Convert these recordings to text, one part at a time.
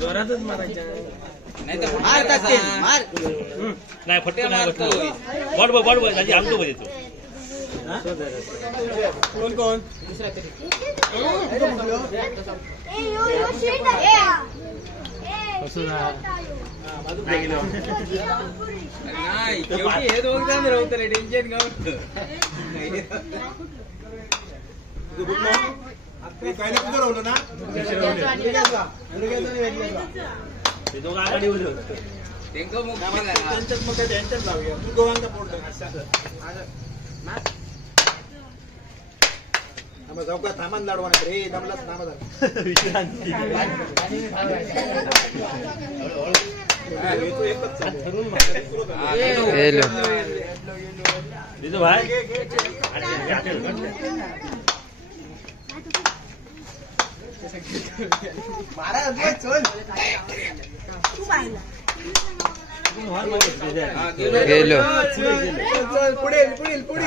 जोरातच मारायच्या नाही तर मार नाही फटका मारतो बॉड बॉड त्याची आमतो बघ येतो कोण कोण दुसरा तरी नाही शेवटी हे दोघ जण राहतले टेन्शन घेऊन काय नाही राहलं ना ते दोघं आघाडी होते त्यांचं मग त्यांच्यात मग त्यांच्यात लावूया तू गोवांचा पोट आम्हाला जाऊ का थांबा लाडवा नाही रे दमलाच थांबा गेलो पुढे पुढे पुढे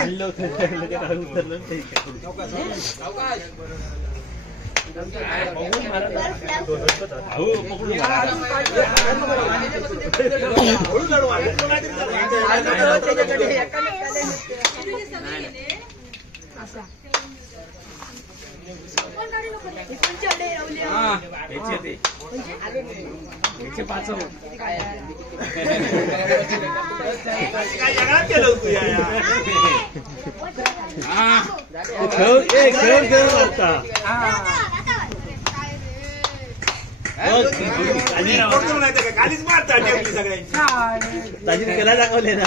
खालीच मारता सगळ्यांची केला दाखवले ना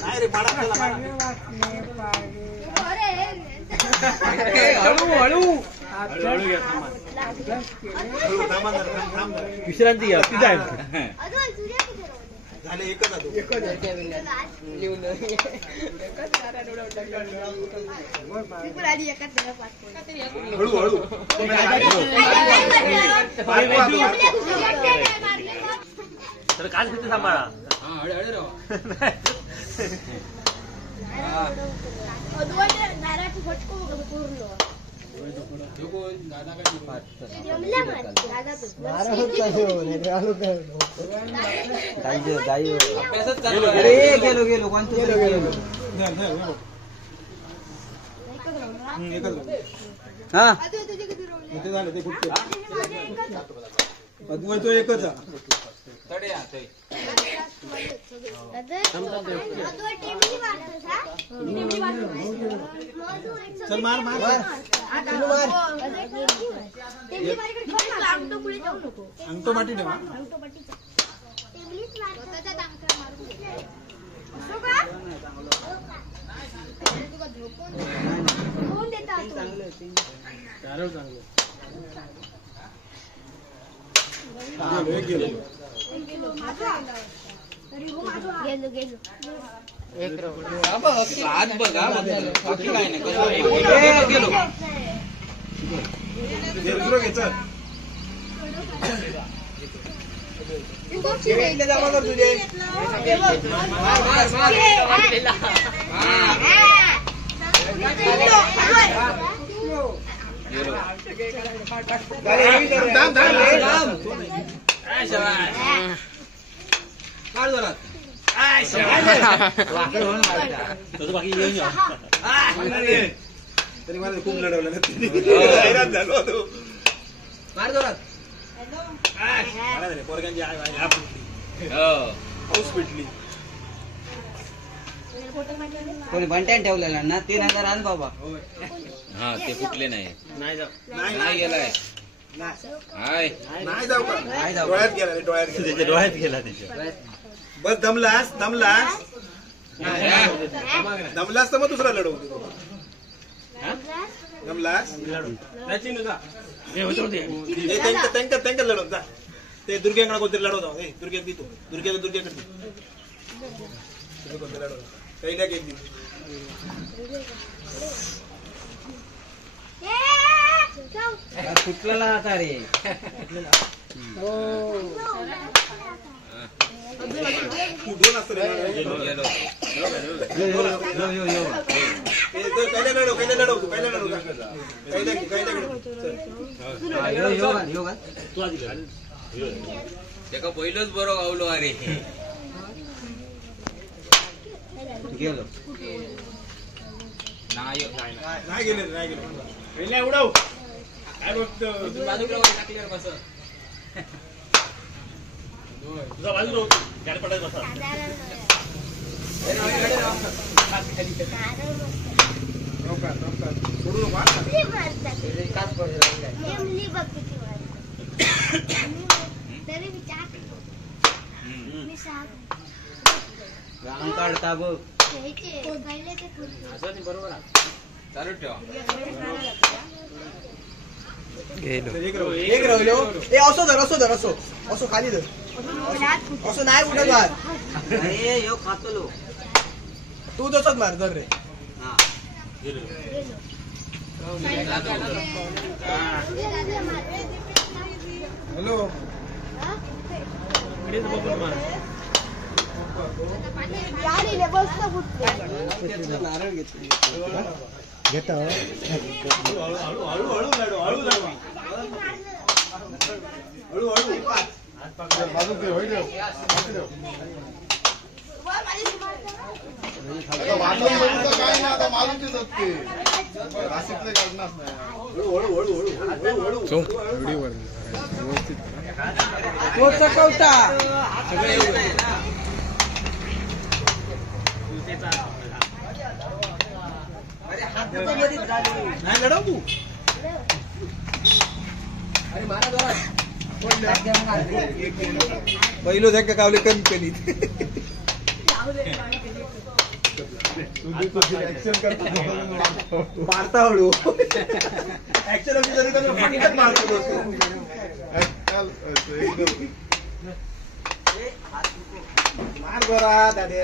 नाही रे हळू विश्रांती घ्या किती आहे झाले एकच हळू हळू तर काल किती सांभाळा गेलो गेलो हा ते झालं ते कुठे तो एकच चल मार मार अंगठो माटी ठेवा आज बघा बाकी काय नाही गेलो बाकी येऊन जा तरी मला खूप लढवलं झालो मार जोरात पोरगांची पाऊस पेटली कोणी बंट्यान ठेवलेला ना 3000 आण बाबा हा ते कुठले नाही नाही गेलाय हाय नाही जाऊ का डोळ्यात गेला रे त्याच्या डोळ्यात गेला त्याच्या बस दमलास तर मग दुसरा लढवतो दमलास त्यांच्या लढवत जा ते दुर्ग्याकडे कोणतरी लढवतो दुर्ग्या देतो दुर्ग्याकडे पहिल्या गेली फुटलेला आता रे दोन असतं रे. येलो पहिल्या लढव पहिल्या लढव पहिल्या लढव त्याका पहिलोच बरो गावलो अरे गेलो नाही नाही गेले नाही गेले पहिल्या उडव काय बघतो बाजूला टाकल्यावर बस तुझा बाजू राहू गाडी पडायला बसा सोडू नका गाणं काढता बघ बरोबर चालू ठेवा एक राहिलो ए असो धर असो धर असो असो खाली धर असो नाही कुठं मार अरे यो खातलो तू तसंच मार धर रे हा हॅलो नारळ घेतली घेता हळू नाही लढव तू पहिलो धक्का कावले कमी कमी मारता हळू ऍक्शन मारतो मार बरा दादे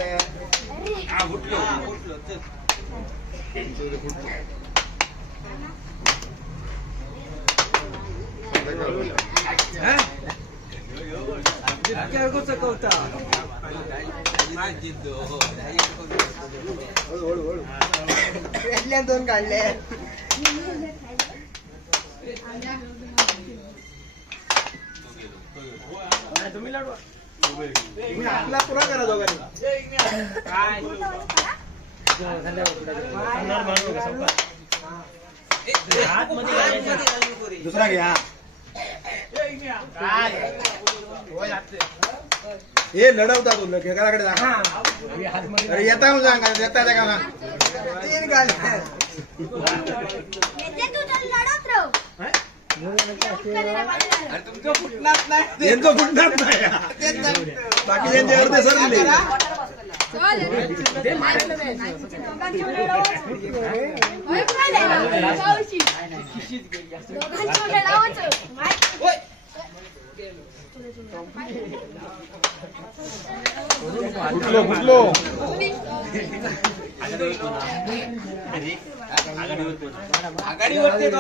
दोन काढले तुम्ही आपला पुरा करा दोघांनी दुसरा घ्या हे लढवता तू खेळाकडे जा अरे येता मग सांगा येता त्या का तीन गाल फुटणार नाही बाकी त्यांचे अर्धे सरले फुटलो आघाडीवरती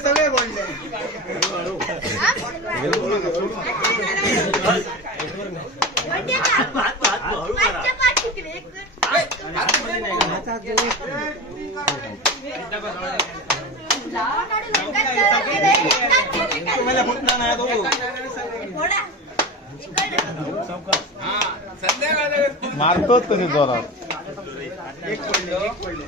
सगळे बोलले तुम्हाला फुटणार नाही मारतोच तसे जोरात एक पडले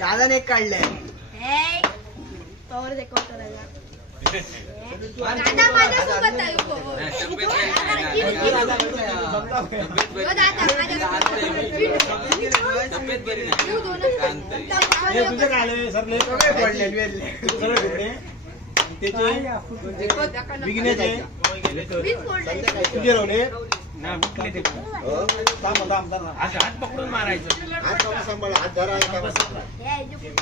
दादाने एक काढलंय पॉवर रेकॉर्ड करायला दादा माझ्यासोबत आहे हो. तब्येत बरी हो दादा माझ्यासोबत तब्येत बरी नाही तू दोन शांत आहे. हे तुझे काय आले सरले सगळे पडले सगळे भेटले त्याचे बिगिनेचे मीच फोडले तुझे रवले ना मुकले ते थांब हात पकडून मारायचं हात सांभाळ हात धरा हे जो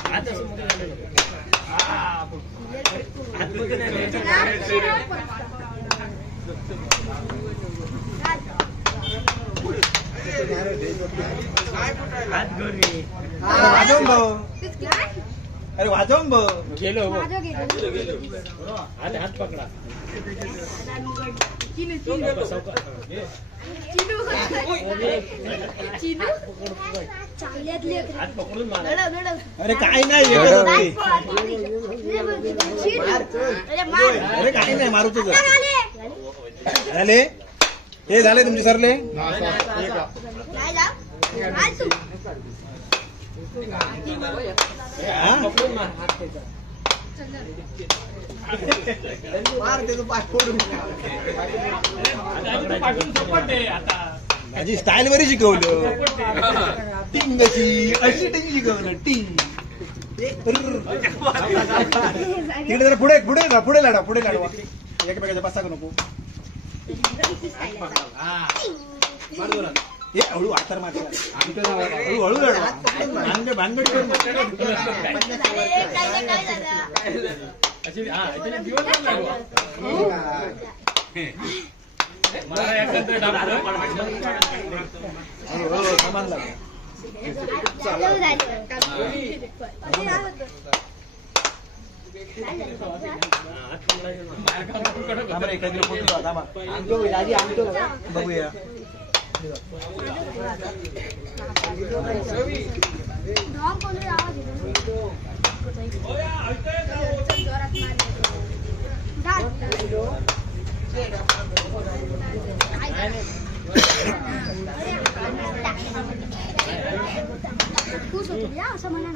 हात असं मोठं झालं. हात मोठं नाही व्हायचं. हात घरी वाजवून भाऊ अरे वाजवून भाऊ गेलो हो. माझं गेलं हात पकडा चिनू चांगल्यातली हात पकडून मारा. अरे काय नाही अरे काय नाही मारू तुझं झाले हे झाले तुमचे सरले पकडून मार. मार त्याचं पाय फोडून माझी स्टाईल बरी शिकवलं टिंग अशी टिंग शिकवलं टिंग तिकडे जरा पुढे पुढे जा पुढे लाडा एकमेकाच्या बसा का नको हे हळू आतर मार हळू हळू लाडा भानगड अशी हा याच्याने दिवस लागू मला एकत्र डाबलं. सामान लाग एखादी बघूया असं म्हणा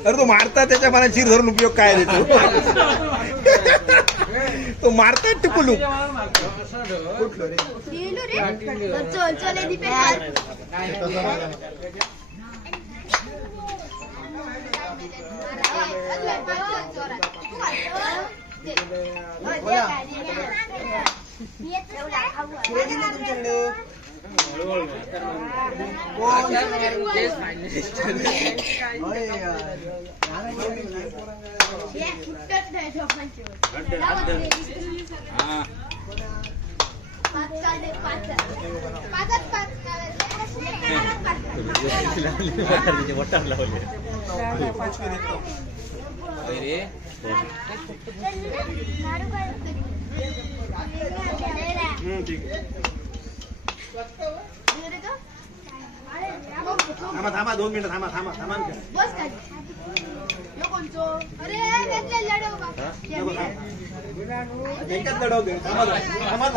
अरे तो मारता त्याच्या मनात शिर धरून उपयोग काय देतो तो मारता टिपुलू चल चल थांबा थांबा 2 मिनिटं थांबा थांबा थांबा बस खाली अरे एकच लढव दे थांबा थांबा